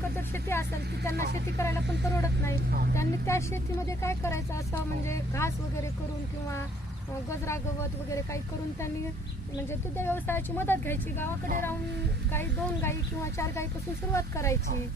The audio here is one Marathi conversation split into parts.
एकर जर शेती असेल की त्यांना शेती करायला पण परवडत नाही. त्यांनी त्या शेतीमध्ये काय करायचं असं म्हणजे घास वगैरे करून किंवा गजरा गवत वगैरे काही करून त्यांनी म्हणजे दुग्ध व्यवसायाची मदत घ्यायची. गावाकडे राहून गाई 2 गाई किंवा 4 गाईपासून सुरुवात करायची.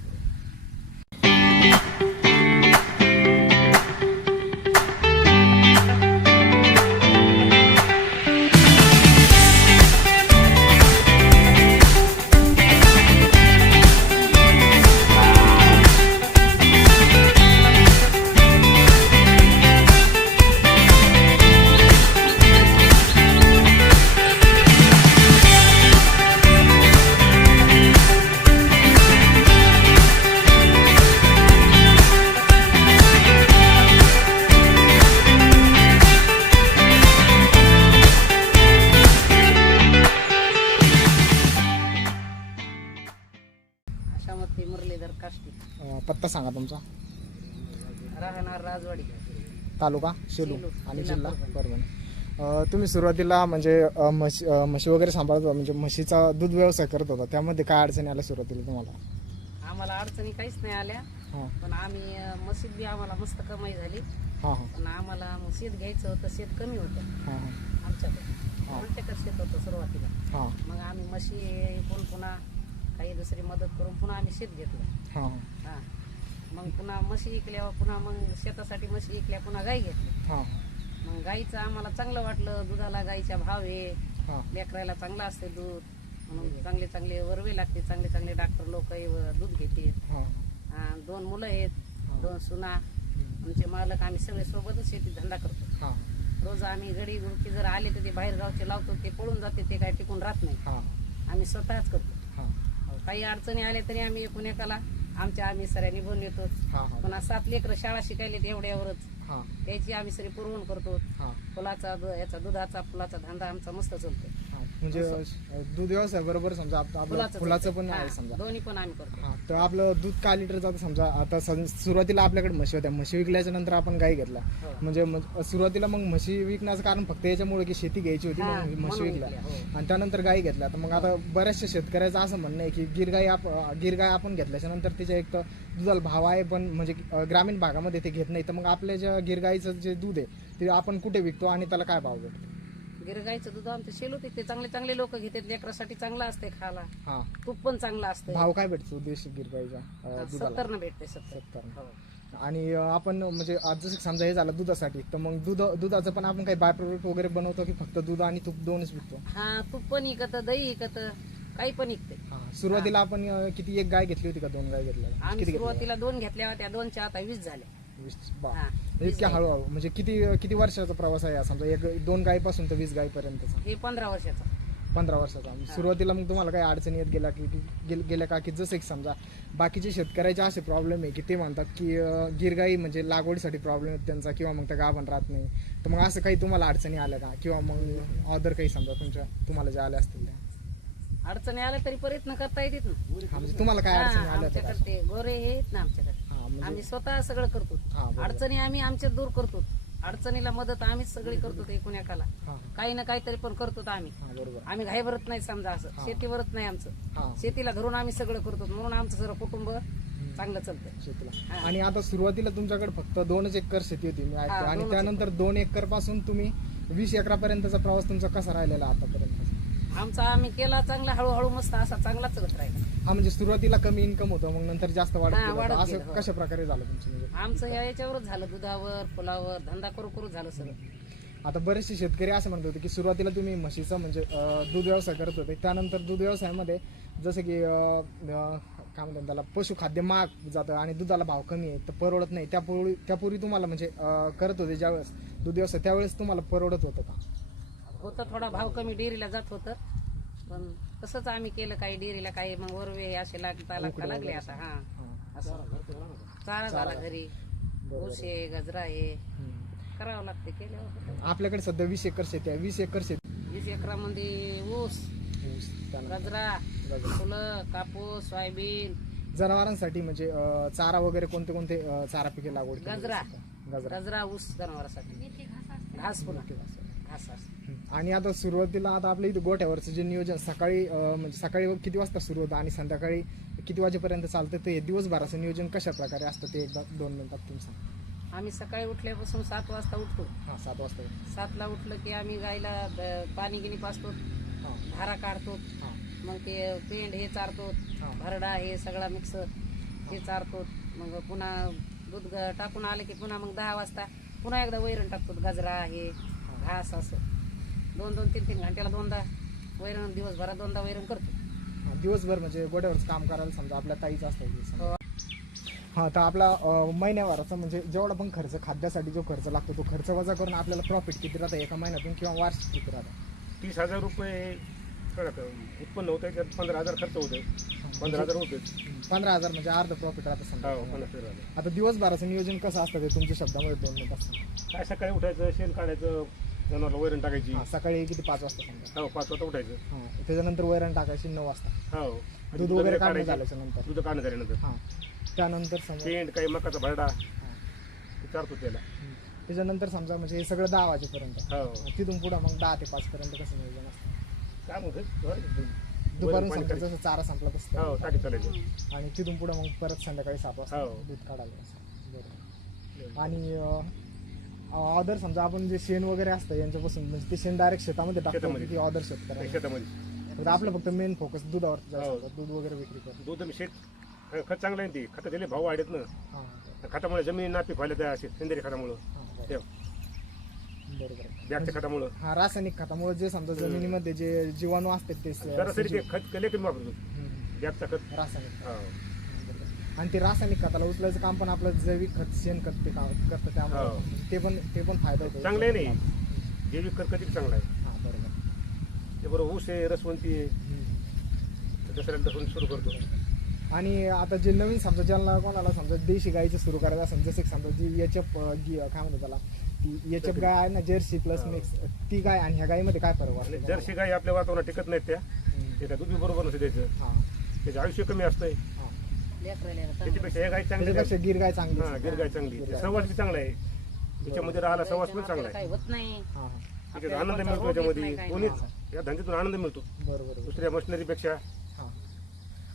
मुरलीधर काष्टी, पत्ता सांगा तुमचा. राहणार राजवाडी, तालुका शेलू शेलू, आणि जिल्हा जिल्हा परभणी. तुम्ही सुरुवातीला म्हणजे म्हशी वगैरे सांभाळत होता, म्हणजे म्हशीचा दूध व्यवसाय करत होता, त्यामध्ये काय अडचणी आल्या सुरुवातीला तुम्हाला? आम्हाला अडचणी काहीच नाही आल्या. हां पण आम्ही मशीद बी आम्हाला मस्त कमाई झाली. हां हां पण आम्हाला शेत घ्यायचं होतं, शेत कमी होतं हां हां आमच्याकडे. 1 एकर शेत होतं सुरुवातीला. हां मग आम्ही म्हशी पुन्हा काही दुसरी मदत करून पुन्हा आम्ही शेत घेतलं. हां हां मग पुन्हा म्हशी विकल्यावर पुन्हा मग शेतासाठी म्हशी विकल्या, पुन्हा गाई घेतली. हां मग गाईचं आम्हाला चांगलं वाटलं. दुधाला गाईचा भाव आहे, हां लेकरायला चांगलं असते दूध, म्हणून चांगले चांगले वरवे लागते, चांगले चांगले डॉक्टर लोक दूध घेते. हां 2 मुलं आहेत, 2 सुना. आमचे मालक आम्ही सगळे सोबतच शेती धंदा करतो. हां रोज आम्ही गडी गुडकी जर आले तर ते बाहेर गावचे लावतो, ते पळून जाते, ते काय टिकून राहत नाही. हां आम्ही स्वतःच करतो. हां काही अडचणी आल्या तरी आम्ही एकूण एकाला आम्ही सऱ्या निभून येतो. हां पुन्हा 7 लेकरं शाळा शिकायले एवढ्यावरच हां त्याची आम्ही सरी पुरवण करतो. हां फुलाचा याचा दुधाचा फुलाचा धंदा आमचा मस्त चालतो. म्हणजे दूध व्यवसाय बरोबर समजा आपलं फुलाचं पण आहे समजा. दोन्ही पण आम्ही करतो. हां तर आपलं दूध काय लिटर जातं समजा? आता सुरुवातीला आपल्याकडे म्हशी होत्या, म्हशी विकल्याच्या नंतर आपण गाई घेतला. हो. म्हणजे सुरुवातीला मग म्हशी विकण्याचं कारण फक्त याच्यामुळे की शेती घ्यायची होती, हां, मग म्हशी म्हणून विकल्या. विकल्या, आणि त्यानंतर गाई घेतल्या. तर मग आता बऱ्याचशा शेतकऱ्याचं असं म्हणणं आहे की गिर गाय आपण घेतल्याच्या नंतर त्याच्या एक तर दुधाला भाव आहे, पण म्हणजे ग्रामीण भागामध्ये ते घेत नाही. तर मग आपल्या ज्या गिर गाईचं जे दूध आहे ते आपण कुठे विकतो आणि त्याला काय भाव भेटतो? गिरगाईचं दूध आमचं शेलू ते चांगले चांगले लोक घेतात, लेकरासाठी चांगलं असते खायला. हां तूप पण चांगलं असतं. भाव काय भेटतो देशी गिर गाईचा दुधाला? 70 न भेटते. 70. 70. हो. आणि आपण म्हणजे आज जसं समजा हे झालं दुधासाठी, तर मग दुधाचं पण आपण काही बाय प्रोडक्ट वगैरे बनवतो की फक्त दूध आणि तूप दोनच विकतो? हा तूप पण विकत, दही विकत, काही पण विकते. हां सुरुवातीला आपण किती, 1 गाय घेतली होती का 2 गाय घेतल्या? आम्ही किती घेतल्या? सुरुवातीला 2 घेतल्या होत्या, 2च्या आता 20 झाल्या. 20. हा, 20 इतक्या गाई. हळूहळू म्हणजे किती वर्षाचा प्रवास आहे समजा 2 गायपासून तर 20 गायपर्यंतचा? हे 15 वर्षाचा. 15 वर्षाचा. सुरुवातीला मग तुम्हाला काही अडचणी येत गेल्या का की जसं की समजा बाकीचे शेतकऱ्याचे असे प्रॉब्लेम आहे की ते म्हणतात की गिरगाई म्हणजे लागवडीसाठी प्रॉब्लेम आहेत त्यांचा, किंवा मग त्या गाभण राहत नाही. तर मग असं काही तुम्हाला अडचणी आल्या का, किंवा मग अदर काही समजा तुम्हाला ज्या आल्या असतील त्या? अडचणी आल्या तरी प्रयत्न करता येतात ना. हां म्हणजे तुम्हाला काय अडचणी आल्या होत्या का? आमच्याकडे ते गोरे हे आहेत ना आमच्याकडे. हां म्हणजे आम्ही स्वतः सगळं करतो. हां बरोबर. अडचणी आम्ही आमच्या दूर करतो. अडचणीला मदत आम्हीच सगळी करतो. एकूण एकाला हां काही ना काहीतरी पण करतो आम्ही. हां बरोबर. आम्ही घाई भरत नाही समजा, असं हां. शेती भरत नाही आमचं. हां शेतीला धरून आम्ही सगळं करतो, म्हणून आमचं सर्व कुटुंब चांगलं चालतं. शेतीला. हां. आणि आता सुरुवातीला तुमच्याकडे फक्त 2च एकर शेती होती मी ऐकतो, हां, आणि 2च त्यानंतर 2 एकर पासून तुम्ही 20 एकरापर्यंतचा प्रवास तुमचा कसा राहिलेला आतापर्यंत? आमचा आम्ही केला चांगला, हळूहळू मस्त असा चांगला चलत राहिला. हा म्हणजे सुरुवातीला कमी इन्कम होतं, मग नंतर जास्त वाढत हां, गेलं. वाढत असं गेलं, हो. कशा प्रकारे झालं तुमचं म्हणजे? आमचं याच्यावरच झालं, दुधावर फुलावर धंदा करू करू झालं सगळं. आता बरेचसे शेतकरी असं म्हणत होते की सुरुवातीला तुम्ही म्हशीचं म्हणजे दूध व्यवसाय करत होते, त्यानंतर दूध व्यवसायामध्ये जसं की काय म्हणतात त्याला, पशुखाद्य महाग जातं आणि दुधाला भाव कमी आहे, तर परवडत नाही. त्यापूर्वी तुम्हाला म्हणजे करत होते ज्यावेळेस दूध व्यवसाय, त्यावेळेस तुम्हाला परवडत होतं का? होतं थोडा भाव कमी, डेअरीला जात होतं. पण तसंच आम्ही केलं, काही डेअरीला काही मग वरवे असे लागले आता. हा हां असं चारा झाला घरी, बरोबर. ऊस आहे, गजरा आहे, करावं लागते. केल्यावर आपल्याकडे सध्या 20 एकर शेती आहे. 20 एकर शेती 20 एकरामध्ये ऊस, गजरा, फुलं, कापूस, सोयाबीन. जनावरांसाठी म्हणजे चारा वगैरे कोणते चारा पिके लागवड केली गजरा. जाते? गजरा, ऊस जनावरांसाठी, घास पुन्हा घास असतं. आणि आता सुरुवातीला आता आपल्या इथे गोठ्यावरचं जे नियोजन सकाळी म्हणजे सकाळी किती वाजता सुरू होतं आणि संध्याकाळी किती वाजेपर्यंत चालतं ते दिवसभराचं नियोजन कशा प्रकारे असतं ते एकदा 2 मिनिटात तुम्ही सांगा. आम्ही सकाळी उठल्यापासून 7 वाजता उठतो. हां 7 वाजता. 7ला उठलं की आम्ही गायला पाणी गिनी पाजतो, हां धारा काढतो, हां मग ते पेंड हे चारतो, हां भरडा हे सगळा मिक्स हे चारतो. मग पुन्हा दूध टाकून आलं की पुन्हा मग 10 वाजता पुन्हा एकदा वैरण टाकतो, गजरा हे घास असं 2-2, 3-3 घंट्याला 2दा वैरण, दिवसभरात 2दा वैरण करतो. हां. दिवसभर म्हणजे गोड्यावरच काम करायला समजा आपल्या ताईच असतात. हो. हां तर आपला महिन्याभराचा म्हणजे जेवढा पण खर्च खाद्यासाठी जो खर्च लागतो तो खर्च वजा करून आपल्याला प्रॉफिट किती राहतं एका महिन्यातून किंवा वार्षिक किती राहतं? 30,000 रुपये उत्पन्न होतं, त्यात 15,000 खर्च होतोय, 15,000 होते. 15,000 म्हणजे अर्ध प्रॉफिट राहतं समजा. हो 15,000 झाले. आता दिवसभराचं नियोजन कसं असतं ते तुमच्या शब्दामध्ये 2 मिनिटात सांगा. काय सकाळी उठायचं, शेण काढायचं, जनावरला वैरण टाकायची. हां सकाळी किती 5 वाजता समजा. हो 5 वाजता उठायचं. हां त्याच्यानंतर वैरण टाकायची 9 वाजता. हो दूध वगैरे काढणं झाल्याच्या नंतर. दूध काढणं झाल्यानंतर हां त्यानंतर समजा पेंड काही मकाचा भरडा हां. ते चारतो त्याला. त्याच्यानंतर समजा म्हणजे हे सगळं 10 वाजेपर्यंत. हो तिथून पुढं मग 10 ते 5 पर्यंत कसं नियोजन असतं? काय म्हणतो दुपारून समजा जसं चारा संपला तसं. हो टाकी चालायचं. आणि तिथून पुढं मग परत संध्याकाळी 7 वाजता हो. दूध काढायला असं. बरोबर. आणि ऑदर समजा आपण जे शेण वगैरे असतं यांच्यापासून म्हणजे ते शेण डायरेक्ट शेतामध्ये टाकतो शेतामध्ये. की ऑदर शेतकऱ्यांना? शेतामध्ये तर आपलं फक्त मेन फोकस दुधावर हो. जास्त. दूध वगैरे विक्री करतो. दूध आणि शेत खत चांगलं आहे ना ते. खतं दिले भाव वाढत ना. हां खतामुळे जमीन नापीक व्हायला त्या सेंद्रिय खतामुळं, हां ते बरोबर. बॅगच्या खतामुळं हा रासायनिक खतामुळे जे समजा जमिनीमध्ये जे जीवाणू असतात ते सरासरी ते खत केले की वापरतो बॅगचं खत. रासायनिक. हो आणि ते रासायनिक खताला उचलायचं काम पण आपलं जैविक खत शेण खत ते काम करतं हो. त्यामुळे ते पण फायदा होतो. चांगलं आहे नाही. जैविक खत कधी चांगलं आहे. हां बरोबर. ते बरोबर ऊस आहे, रसवंती आहे, दसऱ्याला सुरू करतो. आणि आता जे नवीन समजा ज्यांना कोणाला समजा देशी गाईचं सुरू करायचं असेल जसं की समजा जी एचएफ काय म्हणतो त्याला ती एचएफ गाय आहे ना जर्सी प्लस मिक्स ती गाय आणि ह्या गायीमध्ये काय फरक आणि वाटतो? जर्सी गाय आपल्या वातावरणात टिकत नाहीत त्या. हम्म. ते दूध बी बरोबर नसते त्याचं. हां त्याचं आयुष्य कमी असतंय. हां. लेकराला त्याच्यापेक्षा हे गाय चांगली आहे. त्याच्यापेक्षा गिर गाय चांगली हा गिर गाय चांगली. गिर गाय. सहवास बी चांगला आहे. त्याच्यामध्ये राहिला सहवास पण चांगला काही आहे. होत नाही. हां हां त्याच्यात आनंद मिळतो. रोग येत त्याच्यामध्ये नाही, काही कोणीच या धंद्यातून आनंद मिळतो बरोबर. दुसऱ्या मशिनरीपेक्षा. हां.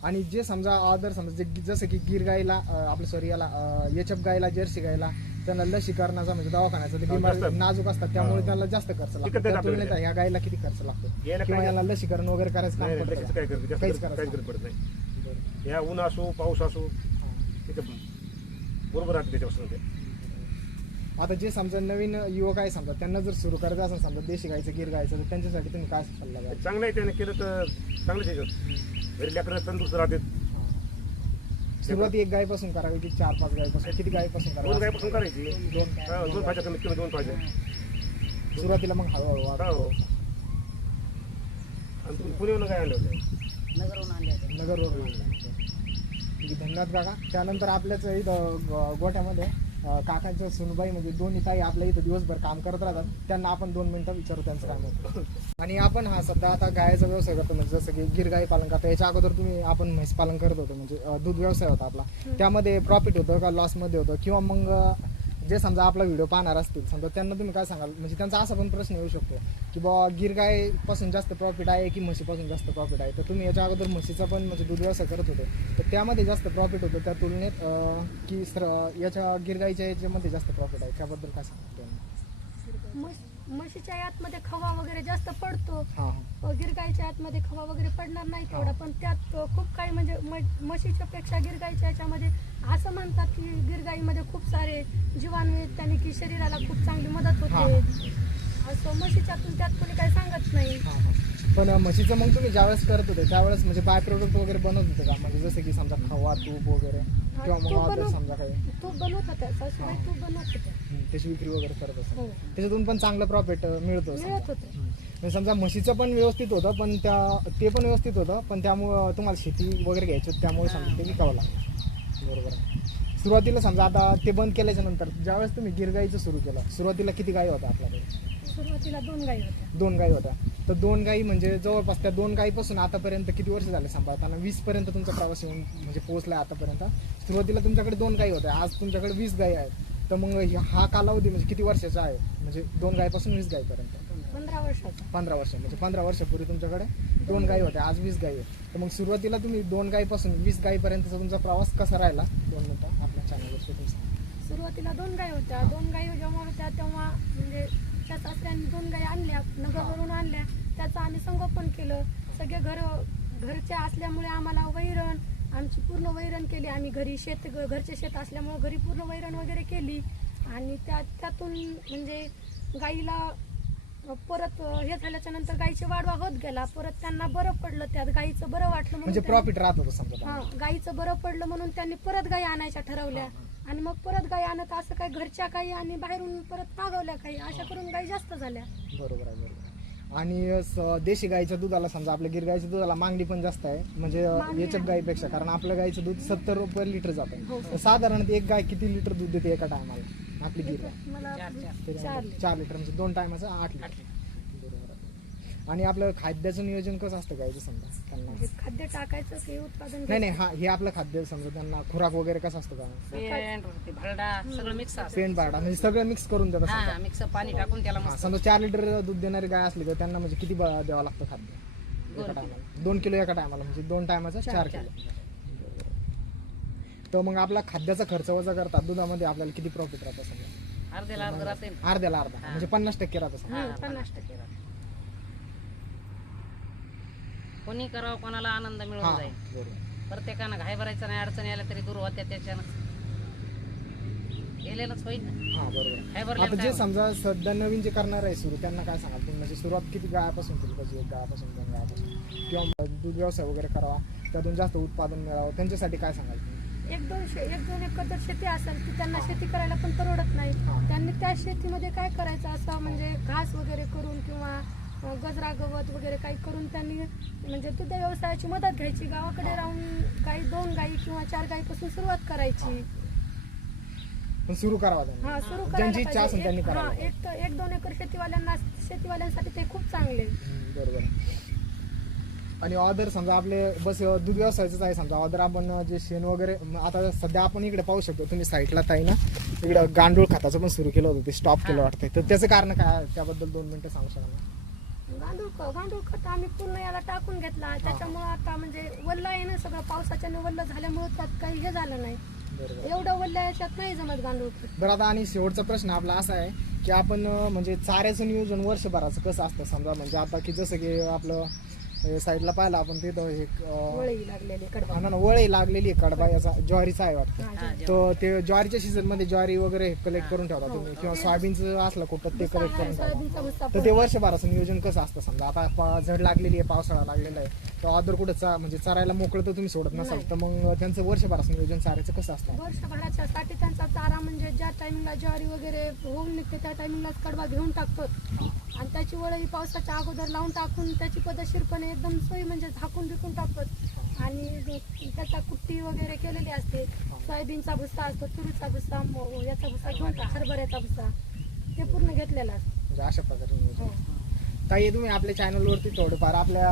आणि जे समजा ऑदर समजा जसं की गिर गायला आपलं सॉरी याला एचएफ गायला जर्सी गायला त्यांना लसीकरणाचा म्हणजे दवाखान्याचा ते बिमारी जास्त. नाजूक असतात त्यामुळे हो. त्यांना जास्त खर्च लागतो. टिकत नाही त्या आपल्याकडे. तुलनेत ह्या गायला किती खर्च लागतो याला किंवा काय याला लसीकरण वगैरे करायचं काम नाही पडतं त्याच्याचं का? काय करत जास्त काहीच काहीच करायचं गरज पडत नाही. बरोबर. या ऊन असो पाऊस असो हां. तिथं बरोबर राहते त्याच्यापासून ते. आता जे समजा नवीन युवक आहे समजा त्यांना जर सुरू करायचं असेल समजा देशी गायचं गिर गायचं तर त्यांच्यासाठी तुम्ही काय सल्ला द्याल? चांगलं आहे त्याने केलं तर चांगलंच आहे. घरी लेकरं तंदुरुस्त राहतात. सुरुवात एक गायपासून करावी की 4-5 गायपासून किती गायपासून 2 करावी? गायपासून करायची. दोन. 2 पाहिजे कमीत कमी 2 पाहिजे. सुरुवातीला मग हळूहळू हो. वाढतो. आणि तुम्ही पुण्याहून काय आणलं होतं? नगरहून आणले होते. नगरवरून. ठीक आहे धन्यवाद काका. त्यानंतर आपल्याच इथं गोठ्यामध्ये काकांचं सुनबाई म्हणजे दोन्ही ताई आपल्या इथं दिवसभर काम करत राहतात. त्यांना आपण 2 मिनिटं विचारू त्यांचं काय मत. आणि आपण हा सध्या आता गायचा व्यवसाय करतो म्हणजे जसं की गिर गाई पालन करतो. याच्या अगोदर आपण म्हैस पालन करत होतो म्हणजे दूध व्यवसाय होता आपला. त्यामध्ये प्रॉफिट होतं का लॉसमध्ये होतं किंवा मग जे समजा आपला व्हिडिओ पाहणार असतील समजा त्यांना तुम्ही काय सांगाल म्हणजे त्यांचा असा पण प्रश्न येऊ शकतो की बाबा गिर गायपासून जास्त प्रॉफिट आहे की म्हशीपासून जास्त प्रॉफिट आहे. तर तुम्ही याच्या अगोदर म्हशीचा पण म्हणजे दूध व्यवसाय करत होते तर त्यामध्ये जास्त प्रॉफिट होतं त्या तुलनेत की याच्या गिर गाईच्या याच्यामध्ये जास्त प्रॉफिट आहे त्याबद्दल काय सांगतो? म्हशीच्या यातमध्ये खवा वगैरे जास्त पडतो. हां हां गिरगाईच्या आतमध्ये खवा वगैरे पडणार नाही तेवढा पण त्यात खूप काही म्हणजे म्हशीच्या पेक्षा गिरगाईच्या याच्यामध्ये असं म्हणतात की गिरगाईमध्ये खूप सारे जीवाणू आहेत त्याने की शरीराला खूप चांगली मदत होते. असं म्हशीच्यातून त्यात कोणी काही सांगत नाही. हां हां. पण म्हशीचं मग तुम्ही ज्यावेळेस करत होते त्यावेळेस म्हणजे बाय प्रोडक्ट वगैरे बनवत होते का म्हणजे जसं की समजा खवा तूप वगैरे किंवा मग ऑदर समजा काही तूप बनवत होत्या सासूबाई तूप बनवत होत्या. त्याची विक्री वगैरे करत असेल हो त्याच्यातून पण चांगलं प्रॉफिट मिळतो समजा. मिळत होते. म्हणजे समजा म्हशीचं पण व्यवस्थित होतं पण ते पण व्यवस्थित होतं पण त्यामुळं तुम्हाला शेती वगैरे घ्यायची होती त्यामुळे समजा ते विकावं लागतं. बरोबर आहे. सुरुवातीला समजा आता ते बंद केल्याच्या नंतर ज्यावेळेस तुम्ही गिरगाईचं सुरू केलं सुरुवातीला किती गायी होत्या आपल्याकडे? सुरुवातीला 2 गायी होत्या. 2 गायी होत्या. तर 2 गायी म्हणजे जवळपास त्या 2 गायीपासून आतापर्यंत किती वर्ष झाले सांभाळताना? 20 पर्यंत तुमचा प्रवास येऊन म्हणजे पोहोचलाय आतापर्यंत. सुरुवातीला तुमच्याकडे 2 गायी होत्या आज तुमच्याकडे 20 गायी आहेत. तर मग हा कालावधी म्हणजे किती वर्षाचा आहे म्हणजे 2 गायीपासून 20 गायीपर्यंत? 15 वर्षाचा. 15 वर्ष म्हणजे 15 वर्षापूर्वी तुमच्याकडे 2 गायी होत्या, आज 20 गायी आहे. तर मग सुरुवातीला तुम्ही 2 गायीपासून 20 गायीपर्यंतचा तुमचा प्रवास कसा राहिला? 2 मिनिटं आपल्या चॅनलवर तुम्ही सुरुवातीला 2 गायी होत्या. 2 गायी जेव्हा होत्या तेव्हा म्हणजे त्या सासऱ्यांनी 2 गायी आणल्या, नगरवरून आणल्या. त्याचं आम्ही संगोपन केलं. सगळे घरचे असल्यामुळे आम्हाला वैरण, आमची पूर्ण वैरण केली. आम्ही घरी घरचे शेत असल्यामुळे घरी पूर्ण वैरण वगैरे केली. आणि त्यातून म्हणजे गाईला परत हे झाल्याच्या नंतर गाईची वाढवा होत गेला. परत त्यांना बरं पडलं, त्यात गाईचं बरं वाटलं म्हणजे म्हणून प्रॉफिट राहत होतं समजा. हा, गाईचं बरं पडलं म्हणून त्यांनी परत गाई आणायच्या ठरवल्या. आणि मग परत गाई आणत असं काय घरच्या गाई आणि बाहेरून परत मागवल्या काही, अशा करून गाई जास्त झाल्या. बरोबर आहे, बरोबर आहे. आणि देशी गाईच्या दुधाला समजा आपल्या गिर गाईच्या दुधाला मागणी पण जास्त आहे म्हणजे याच्या गाईपेक्षा, कारण आपल्या गाईचं दूध 70 रुपये लिटर जात हो. आहे. साधारणतः एक गाय किती लिटर दूध देते एका टायमाला? आपली गिर गाय मला 4 4 लिटर म्हणजे 2 टायमाचं 8 लिटर. बरोबर आहे. आणि आपलं खाद्याचं नियोजन कसं असतं गायचं समजा त्यांना? म्हणजे खाद्य टाकायचं हे उत्पादन नाही हा हे आपलं खाद्य समजा त्यांना खुराक वगैरे कसं असतं का? पेंट ते भरडा सगळं मिक्स असतं. पेंट बारडा म्हणजे सगळं मिक्स करून देतात समजा. हा मिक्स पाणी टाकून त्याला हा, मस्त समजा 4 लिटर दूध देणारी गाय असली तर त्यांना म्हणजे किती द्यावं लागतं खाद्य एका टायमाला? 2 किलो एका टायमाला म्हणजे 2 टायमाचा 4 किलो. तर मग आपला खाद्याचा खर्च वजा करतात दुधामध्ये आपल्याला किती प्रॉफिट राहतं समजा? अर्ध्याला अर्ध राहते अर्ध्याला अर्धा म्हणजे 50% राहतं समजा. 50% कोणी करावं कोणाला आनंद मिळून हा जाईल. बरोबर. प्रत्येकानं घाई भरायचं नाही, अडचणी आल्या तरी दूर होत्या त्याच्यानं गेलेलंच होईल ना. हा बरोबर. घाई आता भरल्यानं जे काय समजा सध्या नवीन जे करणार आहे सुरू त्यांना काय सांगाल तुम्ही? म्हणजे सुरुवात किती गायापासून केली पाहिजे? 1 गायापासून 2 गायापासून किंवा दूध व्यवसाय वगैरे करावा, त्यातून जास्त उत्पादन मिळावं, त्यांच्यासाठी काय सांगाल तुम्ही? 1-2 एकर जर शेती असेल की त्यांना शेती करायला पण परवडत नाही. त्यांनी त्या शेतीमध्ये काय करायचं असं म्हणजे घास वगैरे करून किंवा गजरा गवत वगैरे काही करून त्यांनी म्हणजे दुध व्यवसायाची मदत घ्यायची. गावाकडे राहून गाई 2 गाई किंवा 4 गाईपासून सुरुवात करायची. पण सुरू करावा त्यांनी. हा, सुरू ज्यांची इच्छा असेल त्यांनी करावं. 1-2 एकर शेतीवाल्यांसाठी ते खूप चांगले. बरोबर आहे. आणि ऑर्डर समजा आपले बस दूध व्यवसायाचंच आहे समजा ऑर्डर आपण जे शेण वगैरे आता सध्या आपण इकडे पाहू शकतो, तुम्ही साईडला ताई ना इकडं गांडूळ खताचं पण सुरू केलं होतं, ते स्टॉप केलं वाटतंय. तर त्याचं कारण काय? त्याबद्दल 2 मिनिटं सांगू शकाल ना? गांडूळ खत आम्ही पूर्ण याला टाकून घेतला. त्याच्यामुळे आता म्हणजे वल्ल आहे ना सगळं, पावसाच्याने वल्ल झाल्यामुळे त्यात काही हे झालं नाही. बरोबर. एवढं वल्ल याच्यात नाही जमत गांडूळ खत. बरं आता आणि शेवटचा प्रश्न आपला असा आहे की आपण म्हणजे चाऱ्याचं नियोजन वर्षभराचं कसं असतं समजा? म्हणजे आता की जसं की आपलं साईडला पाहिलं आपण तिथं एक वळी लागलेली कडबा. वळी लागलेली आहे कडबा, याचा ज्वारीचा आहे वाटतं. हा, तर ते ज्वारीच्या सीझन मध्ये ज्वारी वगैरे कलेक्ट करून ठेवता तुम्ही किंवा सोयाबीनचं असलं कुठं ते कलेक्ट करून सोयाबीनचा ठेवता. भुस्सा तर ते वर्षभराचं नियोजन कसं असतं समजा? आता झड लागलेली आहे, पावसाळा लागलेला आहे, तर ऑदर कुठं म्हणजे चरायला मोकळं तर तुम्ही सोडत नसाल, तर मग त्यांचं वर्षभराचं नियोजन चाऱ्याचं कसं असतं? वर्षभराच्या साठी त्यांचा चारा म्हणजे ज्या टायमिंगला ज्वारी वगैरे होऊन निघते त्या टायमिंगलाच कडबा घेऊन टाकतो. आणि त्याची वळी पावसाच्या अगोदर लावून टाकून त्याची पद्धतशीरपणे एकदम सोयी म्हणजे झाकून बिकून टाकतात. आणि त्याचा कुट्टी वगैरे केलेली असते. सोयाबीनचा भुस्सा असतो, तुरीचा भुस्सा, याचा भुस्सा घेऊन हरभऱ्याचा भुस्सा ते पूर्ण घेतलेला असतो. म्हणजे अशा प्रकारे नियोजन. ताई तुम्ही आपल्या चॅनलवरती थोडंफार आपल्या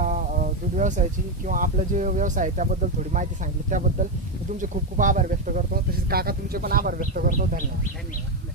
दूध व्यवसायाची किंवा आपलं जे व्यवसाय आहे त्याबद्दल थोडी माहिती सांगितली, त्याबद्दल मी तुमचे खूप खूप आभार व्यक्त करतो. तसेच काका तुमचे पण आभार व्यक्त करतो. धन्यवाद. धन्यवाद.